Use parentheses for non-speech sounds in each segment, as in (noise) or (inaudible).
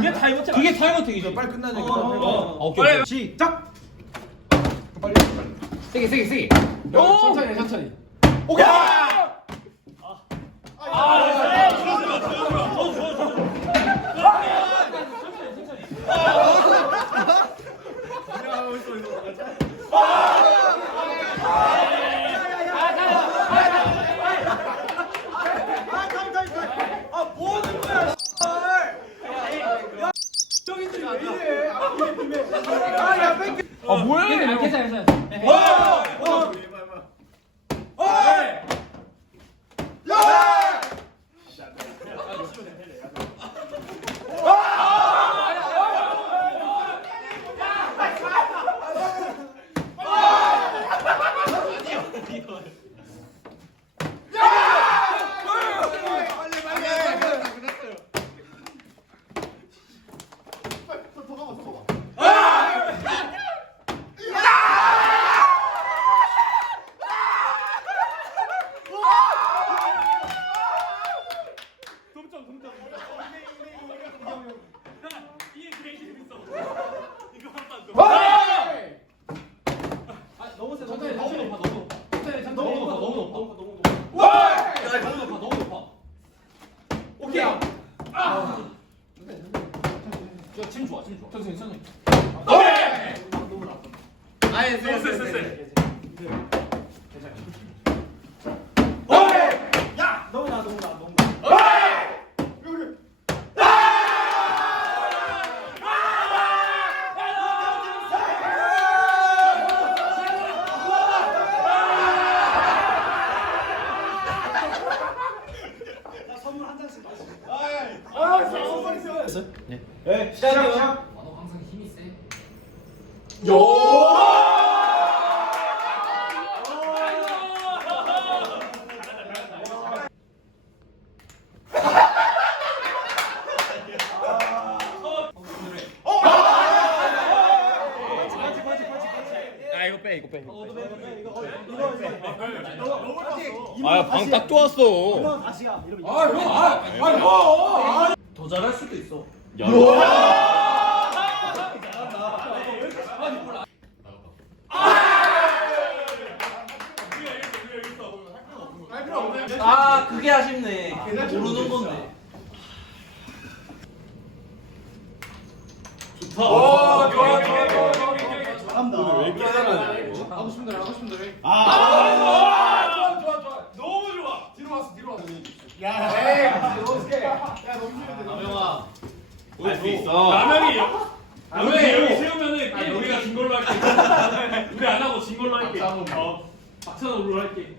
타임어택. 그게 타임어택이지. 빨리 끝나니까. 어, 어, 어. 아, 오케이. 빨리. 오케이. 시작. 빨리. 세게 세게 세게. 오! 천천히 해, 천천히. 오케이. 아, 뭐야? 괜찮아 괜찮아. 너무 세, 천천히 너무 높아 너무. 천천히 천천히. 너무 높아, 너무 높아, 너무 높아. 야, 너무 높아 너무 높아. 오케이. 야짐 좋아 짐 좋아. 천천히 천천히. 아예 쎄, 쎄, 쎄, 쎄. 야, 너무 나, 너무 나, 너무 나. 선물 한 잔씩 마시고. 아, 선물 있어. 네, 시작, 시작. 만호 항상 힘이 세. 아, 빼, 이거 빼. 이거, 이거, 이거. 아, 방딱 좋았어. 다시야. 이러면 아 형, 아, 아 형. 더 잘할 수도 있어. 아, 그게 아쉽네. 모르는 건데. 야, 너무 세. 야, 너무 힘든데. 남영아. 할수 있어. 라면이 라면이 여기 세우면은 게임 우리가 진 걸로 할게. (laughs) 우리 안 하고 진 걸로 할게. 박찬호. 어, 박찬호로 할게.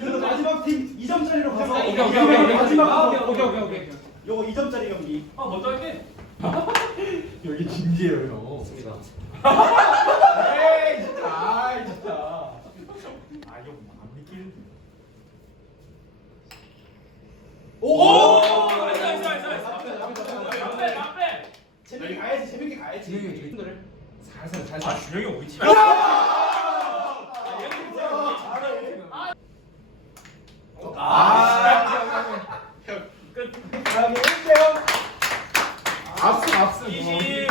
그래도 마지막 팀 2점짜리로 가서 오케이 오케이 오케이 오케이. 마지막 아, 거. 오케이 오케이 오케이 오케이. 요거 2점짜리 경기. 아 먼저 할게. (laughs) 여기 진지해요 형. (laughs) 에이 진짜. 아 진짜. 아 이거 안 믿기는데. 오! 나이스 나이스 나이스 나이스. 앞에 앞에. 재밌게 가야지. 재밌게 가야지. 되게 살살 아 살살. 준영이 우리 팀. 다음에 1대0. 압승 압승. 이십.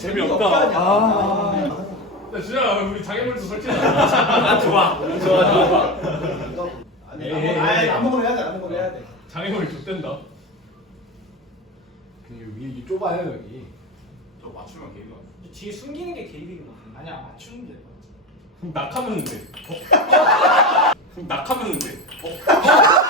재미없다. 아. 야, 준영아 우리 장애물도 설치하자. 아 좋아. 좋아 좋아. 아니 아니 안먹으로 해야 돼. 안먹으로 해야 돼. 장애물 좆된다. 그 위에 이 좁아요 여기. 저 맞추면 게임 뒤에 숨기는 게 개이득이구나. 아니야 맞추는 게. 낙하면 돼. (laughs) 낙하면 돼. (laughs)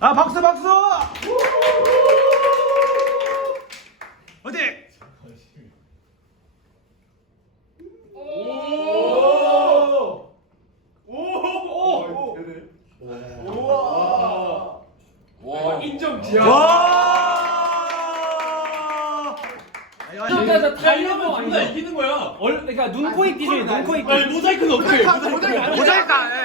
아 박수 박수. 어디? 오. 오. 오. 와 인정. 와. 그래서 달려면 존나 이기는 거야. 원래 그러니까 눈코입 기준이 눈코입 아니 모자이크는 어떻게 해? 모자이크 모자이크 안 해.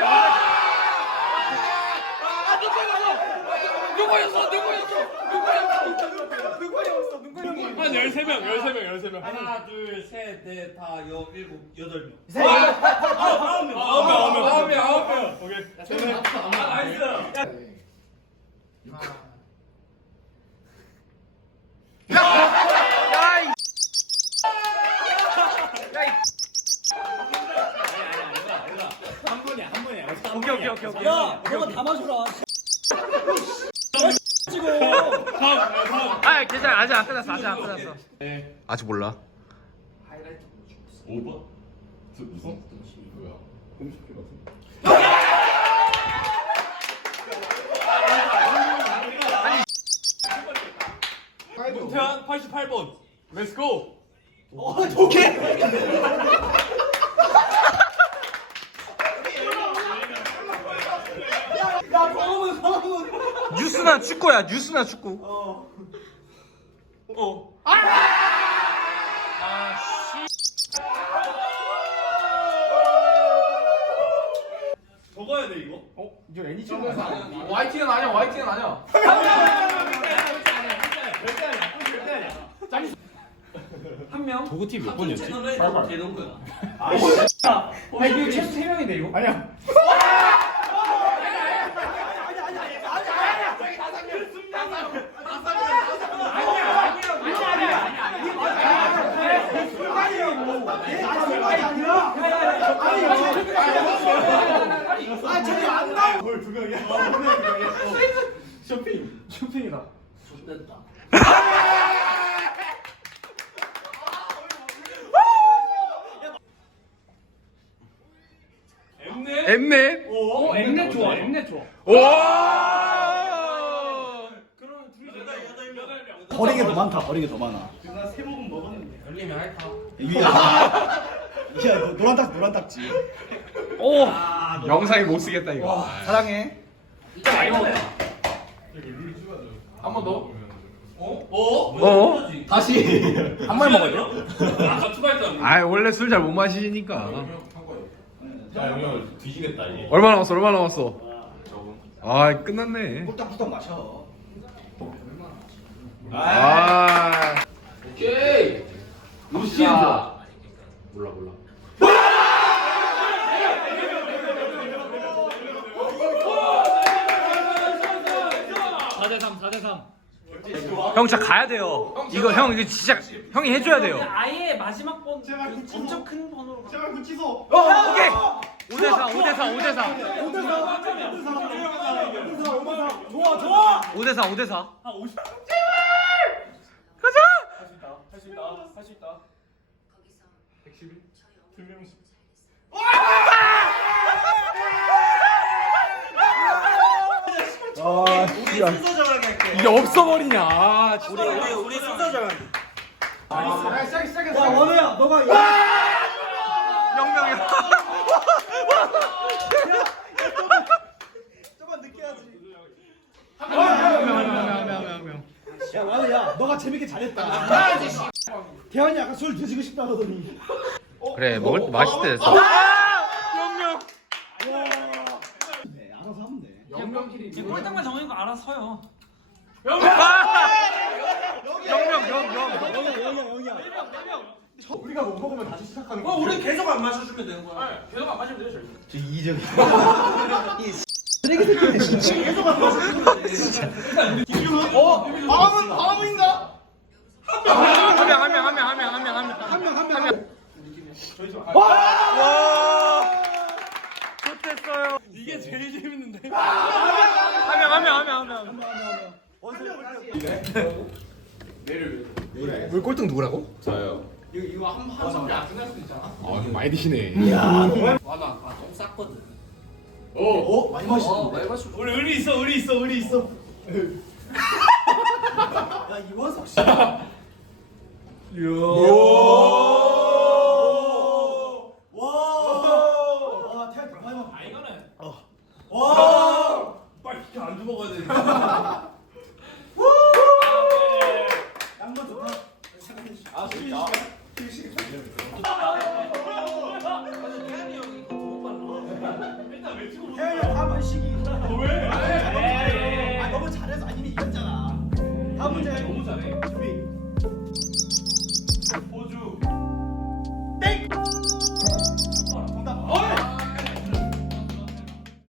한 13명 13명 13명. 하나, 둘, 셋, 넷, 다, 여, 일곱, 여덟 명. 아홉 명 아홉 명 아홉 명 오케이 아 나이스 야, 이. 한 분이야 한 분이야 오케이, 오케이, 오케이, 오케이. 야 너가 담아줘라 찍어 다음 아, 괜찮아. 아직 안 끝났어. 아직 안 끝났어. 아직 몰라. 5번? 무슨 뭐야? 홈쇼핑 같은. 문태환 88번 렛츠고 뉴스나 축구야. 뉴스나 축구. 적 어야 돼 이거? YT는 아니야. YT는 아니야. 한 명? 도구 팀 몇 번이었지? 채널에 되는 거야. 아니 이거 최소 3명인데 이거 아니야 쇼핑이다 됐다. 엠넷 엠넷. 어 엠넷 좋아 엠넷 좋아 오. 그러면 둘, 다 여덟 명. 버리게 더 많다 버리게 더 많아 열리면 할까? 야 너, 노란 딱 노란 딱지 오. 영상에 못 쓰겠다 이거. 사랑해 한 번 더. 어? 어? 다시. (laughs) 한말 먹었냐? 아까 투바했잖아 아, 원래 술 잘 못 마시니까. 야 영영 뒤지겠다 이게 얼마 남았어? 얼마 남았어? 아, 끝났네. 꿀떡꿀떡 마셔 아. 오케이. 루시안 좋아. 몰라 몰라. 4대3 4대3 형, 진짜 가야 돼요. 이거 형, 이거 진짜 형이 해줘야 돼요. 아예 마지막 번 엄청 큰 번호로 제발 어, 오케이. 5대4, 5대4, 5대4. 좋아 좋아 5대4, 5대4. 우리 순서 정하게 할게. 이게 없어버리냐. 아, 우리, 우리, 우리 순서 정하게. 야 원우야 너가 영명이. 조금 늦게 하지 명명명명명. 야 원우야 너가 재밌게 잘했다 대환이 아까 술 드시고 싶다 그러더니 그래, 먹을 때 맛있을 때 됐어. 영명. 네 알아서 하면 돼 영명끼리. 꼴등만 정하는 거 알아서요 영명, 영명. 우리가 못 먹으면 다시 시작하는 어, 우리 계속 안 마셔주면 되는 거야. 계속 안 마시면 되죠 저 이기적이 이 쓰레기 새끼네 진짜 계속 안 마셔 어? 마음은 마음인가? 한 명, 한 명, 한 명, 한 명, 한 명, 한 명. 한명한명 한명 와. 좋댔어요. 이게 제일 재밌는데 한 명, 한 명, 한 명, 한 명. 물 꼴등 누구라고? 저요. 이거 이거 한한 번에 안 끝날 수도 있잖아. 아 이거 많이 드시네. 와나 아까 좀 쌌거든. 어? 많이 마시네 어, 많이 마셔. 우리 의리 있어 의리 있어 의리 있어. (laughs) 야 이원석 씨. (laughs) 와.